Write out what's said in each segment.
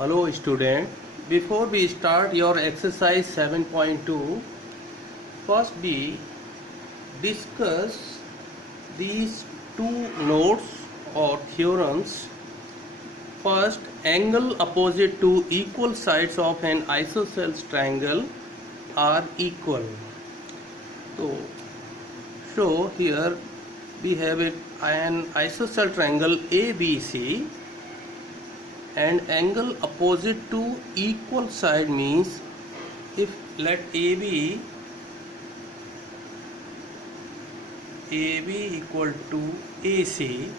Hello student, before we start your exercise 7.2, first we discuss these two notes or theorems. First, angle opposite to equal sides of an isosceles triangle are equal. So here we have an isosceles triangle ABC, and angle opposite to equal side means if let AB equal to AC,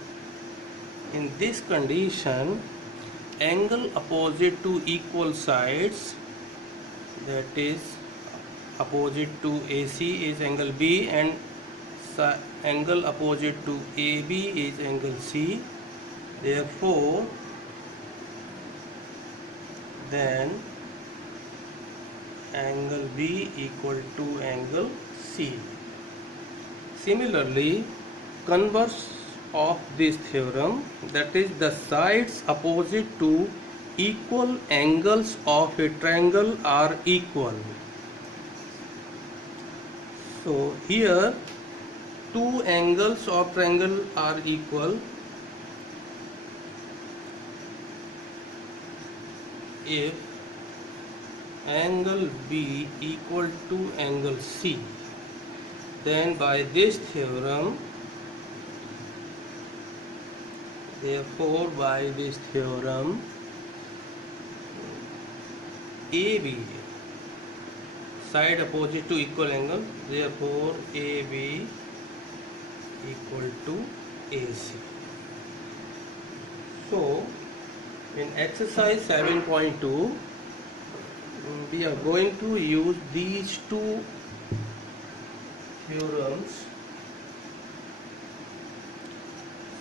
in this condition angle opposite to equal sides, that is opposite to AC is angle B and angle opposite to AB is angle C. Therefore then angle B equal to angle C. Similarly, converse of this theorem, that is the sides opposite to equal angles of a triangle are equal. So here two angles of triangle are equal if angle B equal to angle C. Then by this theorem, therefore by this theorem, AB, side opposite to equal angle, therefore AB equal to AC. So in exercise 7.2, we are going to use these two theorems.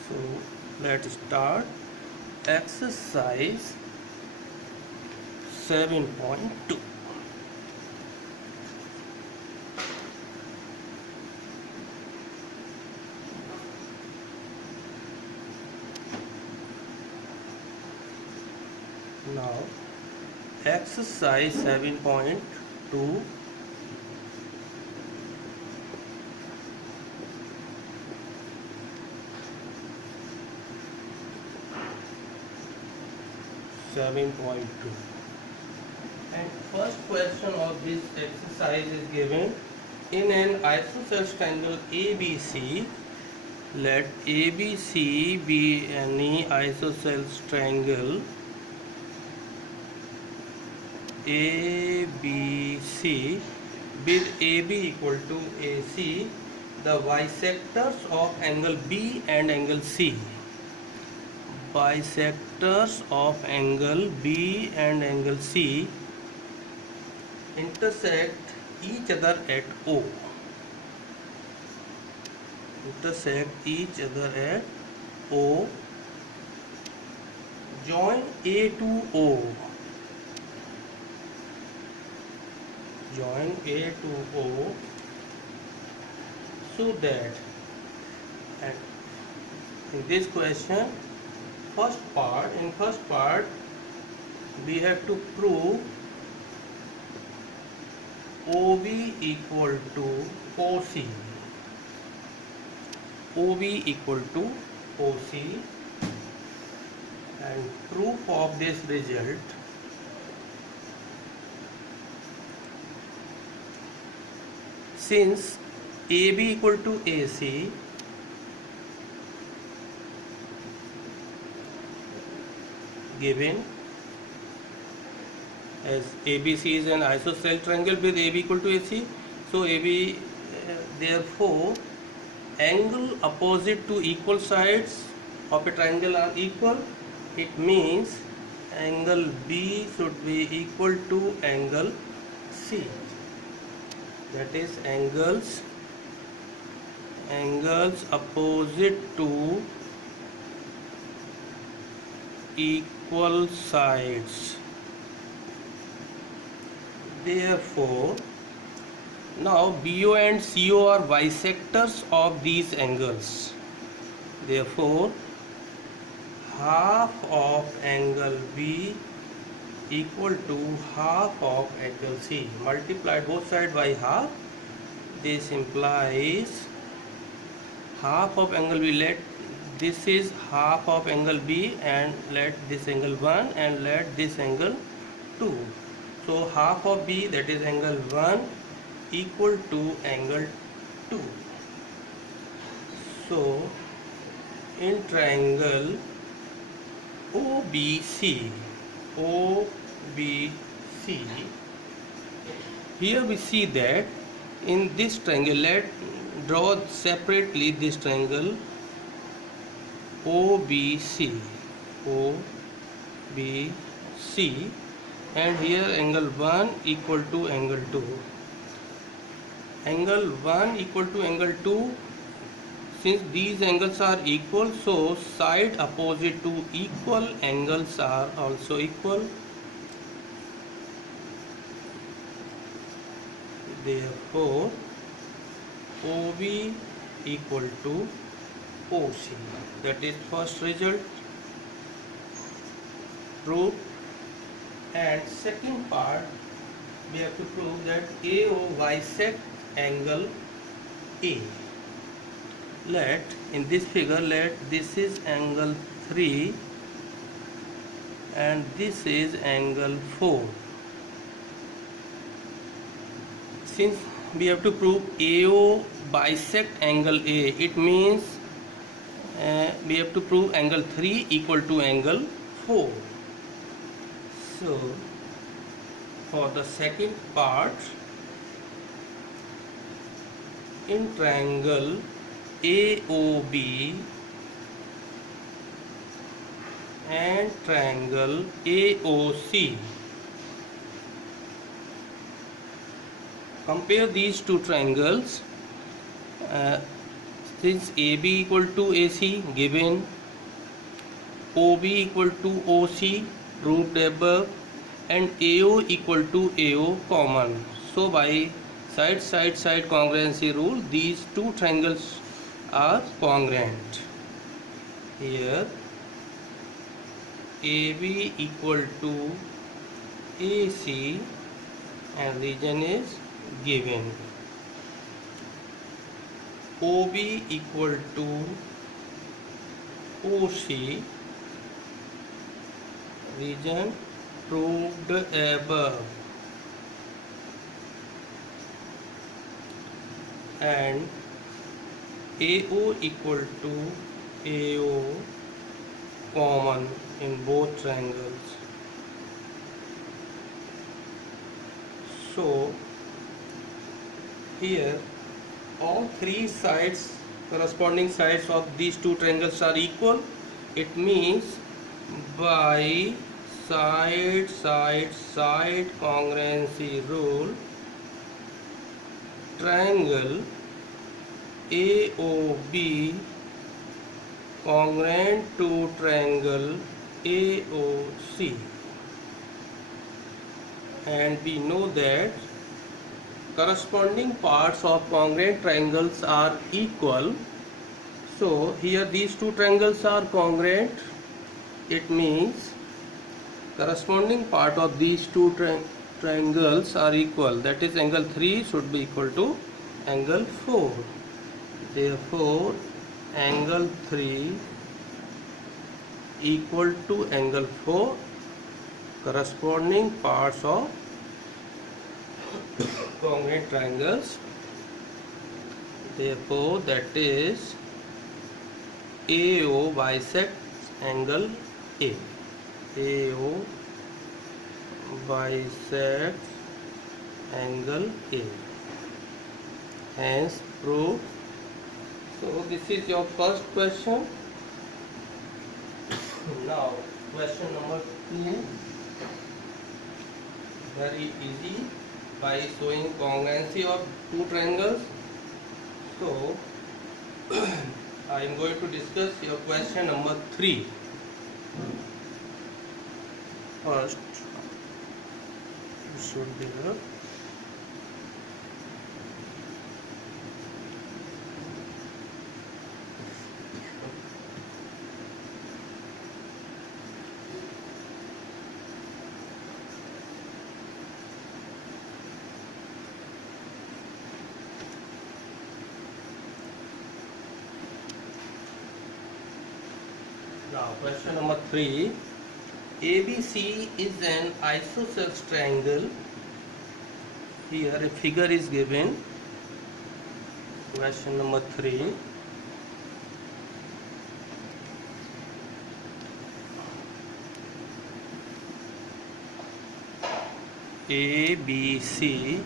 So let's start exercise 7.2. Now exercise 7.2, and first question of this exercise is given: in an isosceles triangle ABC, let ABC be any isosceles triangle ABC with AB equal to AC, the bisectors of angle B and angle C. Bisectors of angle B and angle C intersect each other at O. Intersect each other at O. Join A to O. Join A to O so that, and in this question, in first part we have to prove OB equal to OC. OB equal to OC, and proof of this result: since AB equal to AC, given as ABC is an isosceles triangle with AB equal to AC, so AB, therefore angle opposite to equal sides of a triangle are equal. It means angle B should be equal to angle C, that is angles opposite to equal sides. Therefore now BO and CO are bisectors of these angles. Therefore half of angle B equal to half of angle C. Multiply both sides by half. This implies half of angle B. Let this is half of angle B, and let this angle 1 and let this angle 2. So half of B, that is angle 1, equal to angle 2. So in triangle OBC, here we see that in this triangle, let draw separately this triangle OBC, and here angle 1 equal to angle 2. Angle 1 equal to angle 2, since these angles are equal, so side opposite to equal angles are also equal. Therefore OB equal to OC. That is first result proved. And second part, we have to prove that AO bisect angle A. Let in this figure, let this is angle 3 and this is angle 4. Since we have to prove AO bisect angle A, it means we have to prove angle 3 equal to angle 4. So for the second part, in triangle AOB and triangle AOC, compare these two triangles. Since AB equal to AC given, OB equal to OC proved above, and AO equal to AO common. So by side congruency rule, these two triangles are congruent. Here AB equal to AC and region is given. OB equal to OC, region proved above, and AO equal to AO common in both triangles. So here all three sides, corresponding sides of these two triangles are equal. It means by side congruency rule, triangle AOB congruent to triangle AOC, and we know that corresponding parts of congruent triangles are equal. So here these two triangles are congruent. It means corresponding part of these two triangles are equal. That is angle 3 should be equal to angle 4. Therefore angle 3 equal to angle 4, corresponding parts of congruent triangles. Therefore that is AO bisects angle A. AO bisects angle A. Hence proved. So this is your first question. Now question number 2, very easy, by showing congruency of two triangles. So I am going to discuss your question number 3. First, you should be there. Now question number 3. ABC is an isosceles triangle. Here a figure is given. Question number 3. ABC,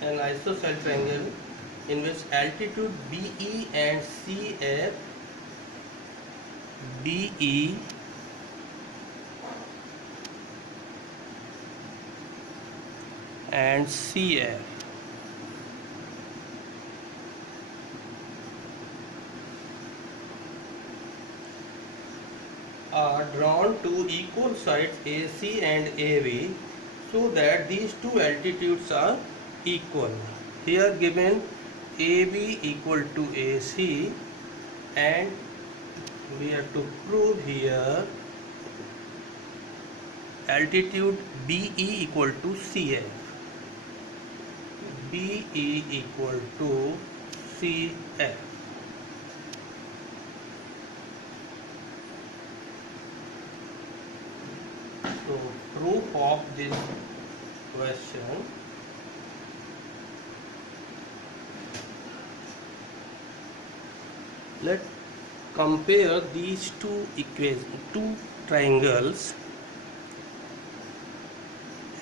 an isosceles triangle in which altitude BE and CF, BE and CF are drawn to equal sides AC and AB so that these two altitudes are equal. Here given AB equal to AC, and we have to prove here altitude BE equal to CF. BE equal to CF. So proof of this question. Let's compare these two triangles.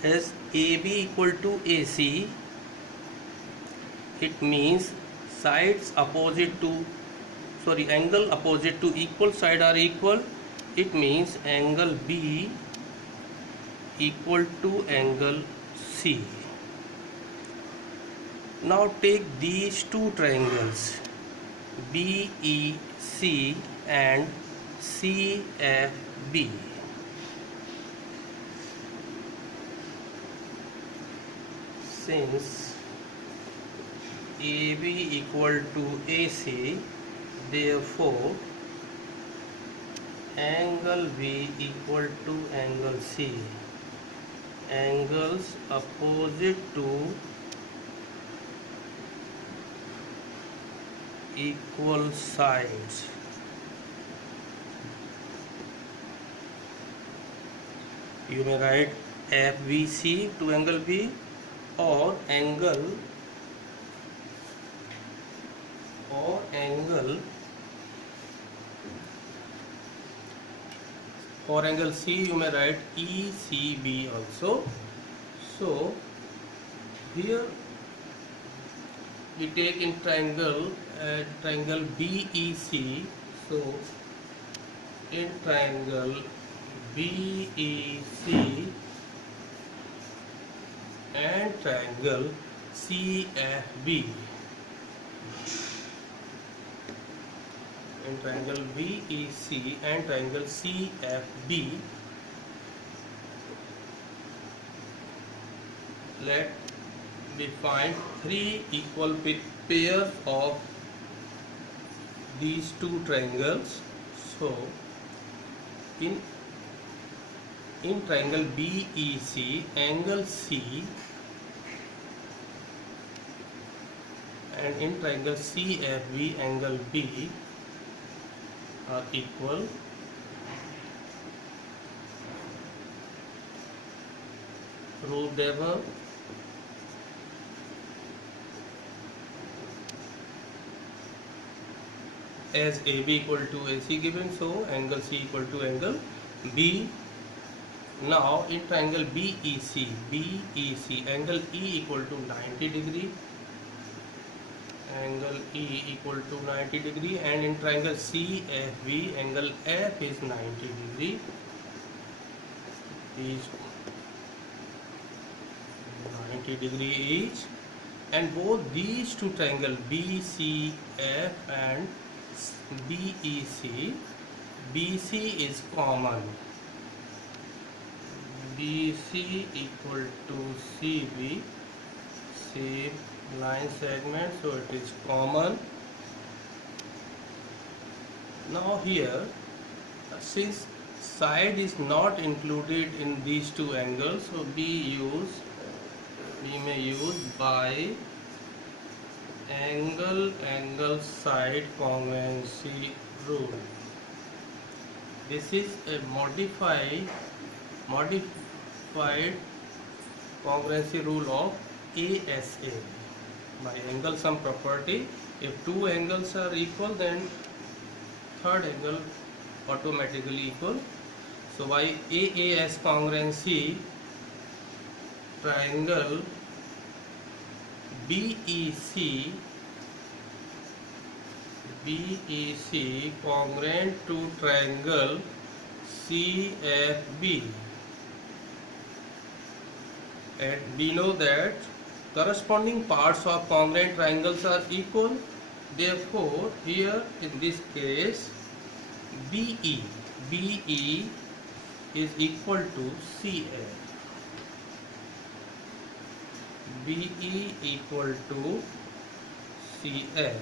As AB equal to AC, it means angle opposite to equal side are equal. It means angle B equal to angle C. Now take these two triangles BEC and CFB. Since AB equal to AC, therefore angle B equal to angle C. Angles opposite to equal sides. You may write FBC to angle B, or angle for angle C you may write ECB also. So here we take in triangle BEC. So in triangle BEC and triangle CFB. In triangle BEC and triangle CFB, let me find three equal pairs of these two triangles. So in triangle BEC, angle C, and in triangle CFB, angle B are equal. Prove the above. As AB equal to AC given, so angle C equal to angle B. Now in triangle BEC, angle E equal to 90 degree, angle E equal to 90 degree, and in triangle CFB, angle F is 90 degree. Is 90 degree each, and both these two triangle BCF and BEC, BC is common. BC equal to CB, same line segment, so it is common. Now here, since side is not included in these two angles, so we may use by angle side congruency rule. This is a modified congruency rule of ASA by angle sum property. If two angles are equal, then third angle automatically equal. So by AAS congruency, triangle BEC congruent to triangle CFB, and we know that corresponding parts of congruent triangles are equal. Therefore, here in this case, BE is equal to CF. BE equal to CF.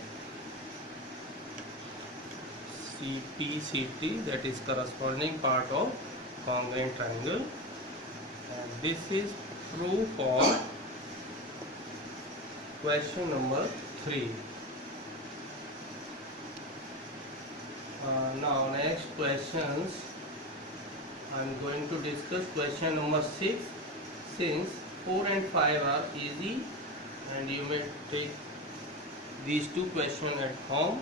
CPCT, that is corresponding part of congruent triangle, and this is proof of question number 3. Now next questions, I am going to discuss question number 6. Since 4 and 5 are easy and you may take these two questions at home,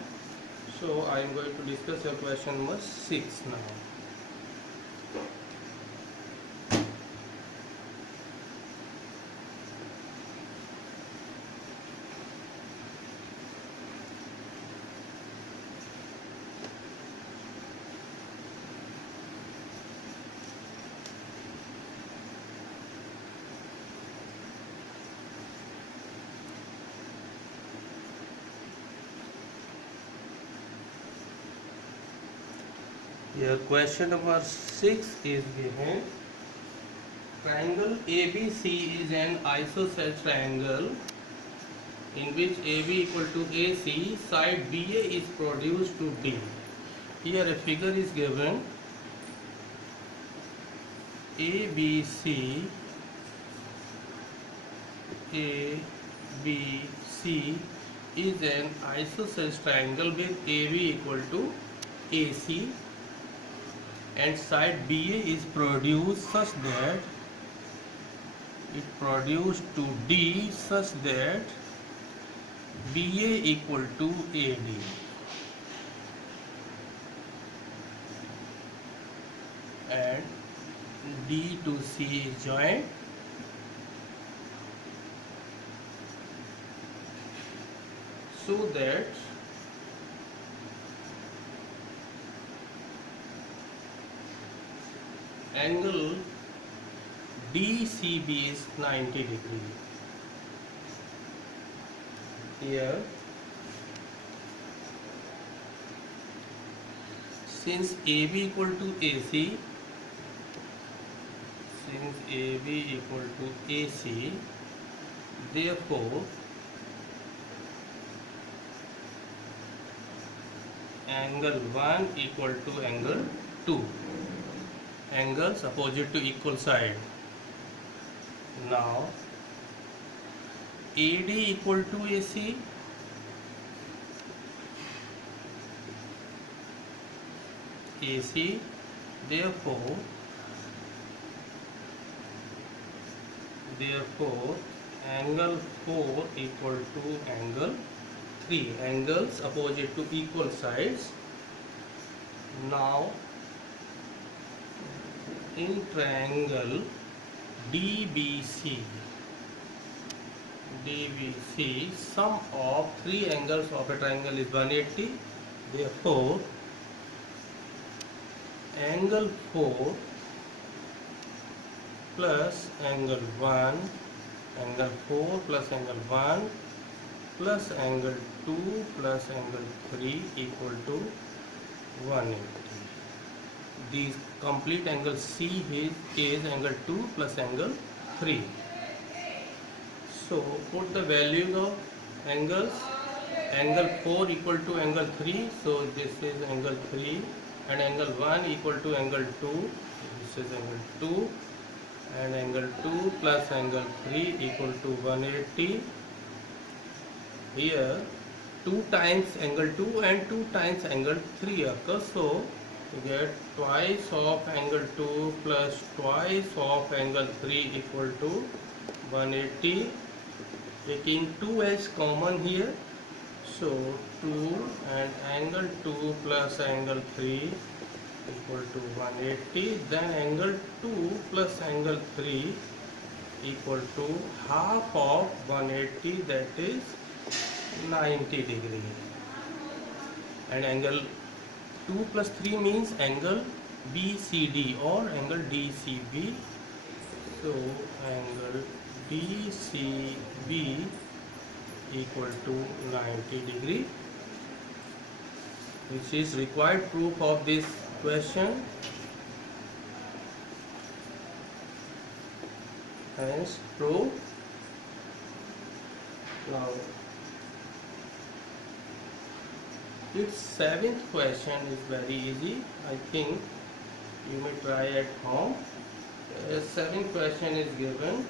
so I am going to discuss your question number 6 now. Here question number 6 is given. Triangle ABC is an isosceles triangle in which AB equal to AC, side BA is produced to D. Here a figure is given. ABC is an isosceles triangle with AB equal to AC, and side BA is produced such that it produced to D such that BA equal to AD. And D to C is joined. So that angle DCB is 90 degree. Here, since AB equal to AC, therefore angle 1 equal to angle 2. Angles opposite to equal side. Now AD equal to AC, therefore angle 4 equal to angle 3. Angles opposite to equal sides. Now in triangle DBC, sum of three angles of a triangle is 180. Therefore, angle 4 plus angle 1, angle 4 plus angle 1 plus angle 2 plus angle 3 equal to 180. The complete angle C is angle 2 plus angle 3. So put the values of angles. Angle 4 equal to angle 3, so this is angle 3, and angle 1 equal to angle 2, this is angle 2, and angle 2 plus angle 3 equal to 180. here 2 times angle 2 and 2 times angle 3 occurs, so you get twice of angle 2 plus twice of angle 3 equal to 180. Taking 2 as common here, so 2 and angle 2 plus angle 3 equal to 180. Then angle 2 plus angle 3 equal to half of 180, that is 90 degree. And angle 2 plus 3 means angle BCD or angle DCB. So angle DCB equal to 90 degree, which is required proof of this question. Hence proof. Now its seventh question is very easy. I think you may try at home. Seventh question is given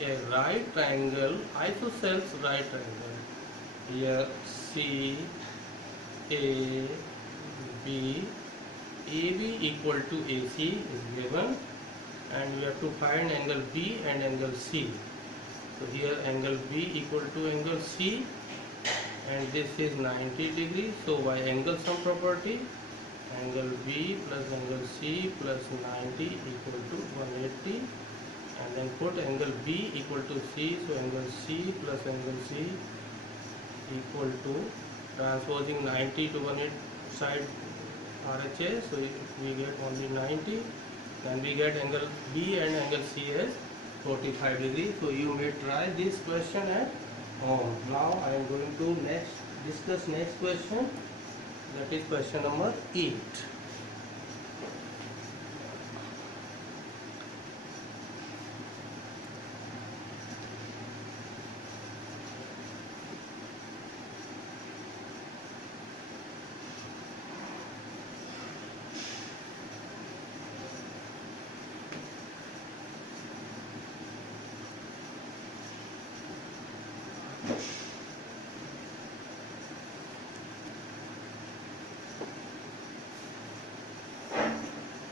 a right triangle, isosceles right triangle. Here C, A, B, AB equal to AC is given, and we have to find angle B and angle C. So here angle B equal to angle C, and this is 90 degrees. So by angle sum property, angle B plus angle C plus 90 equal to 180, and then put angle B equal to C, so angle C plus angle C equal to, transposing 90 to one side RHS, so we get only 90. Then we get angle B and angle C as 45 degrees. So you may try this question at home. Now I am going to discuss next question, that is question number 8.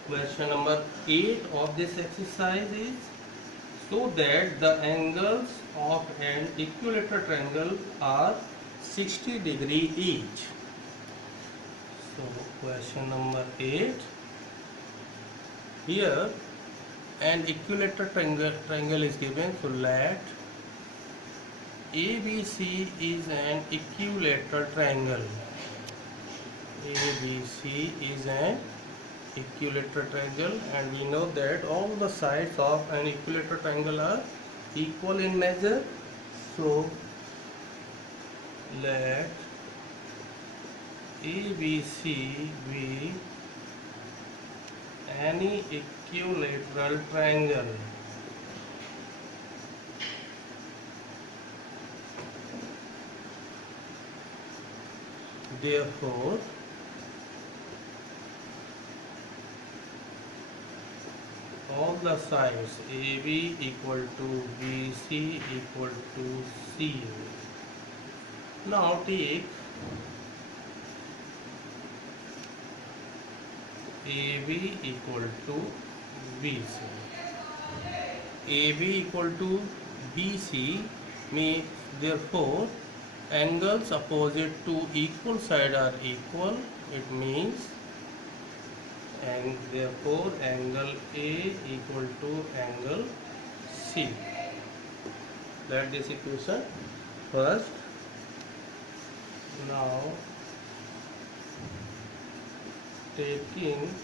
Question number 8 of this exercise is, so that the angles of an equilateral triangle are 60 degree each. So question number 8, here an equilateral triangle is given, so let ABC is an equilateral triangle. ABC is an equilateral triangle, and we know that all the sides of an equilateral triangle are equal in measure. So let ABC be any equilateral triangle. Therefore all the sides AB equal to BC equal to C. Now take AB equal to BC. AB equal to BC means, therefore angles opposite to equal side are equal. It means, and therefore angle A equal to angle C. Let this equation first. Now taking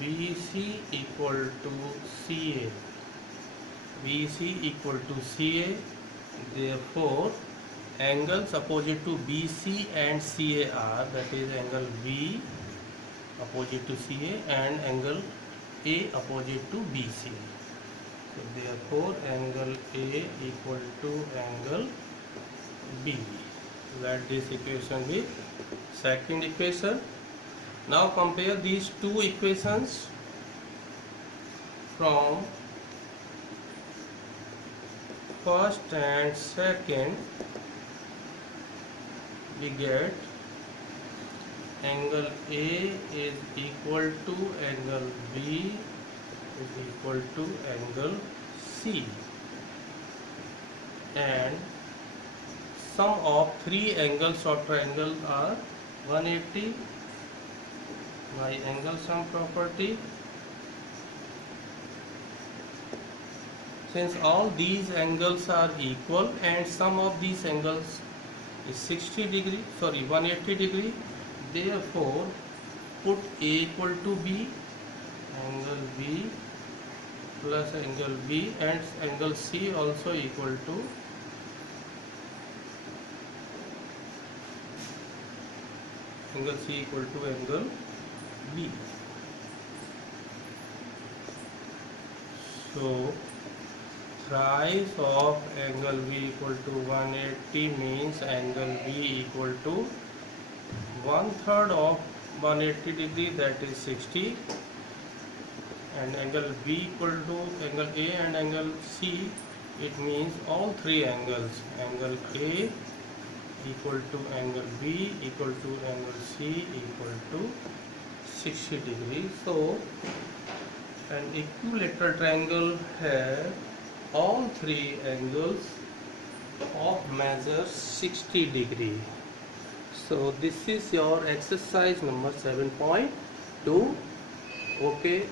BC equal to CA, BC equal to CA, therefore angles opposite to BC and CA are, that is angle B opposite to CA and angle A opposite to BC. So therefore angle A equal to angle B. Let this equation be second equation. Now compare these two equations from first and second, we get angle A is equal to angle B is equal to angle C, and sum of three angles of triangle are 180 by angle sum property. Since all these angles are equal and sum of these angles is 180 degree, therefore put A equal to B, angle B plus angle B, and angle C also equal to angle C equal to angle B. So thrice of angle B equal to 180 means angle B equal to 1/3 of 180 degree, that is 60, and angle B equal to angle A and angle C, it means all three angles, angle A equal to angle B equal to angle C equal to 60 degree. So an equilateral triangle has all three angles of measure 60 degree. So this is your exercise number 7.2. Okay.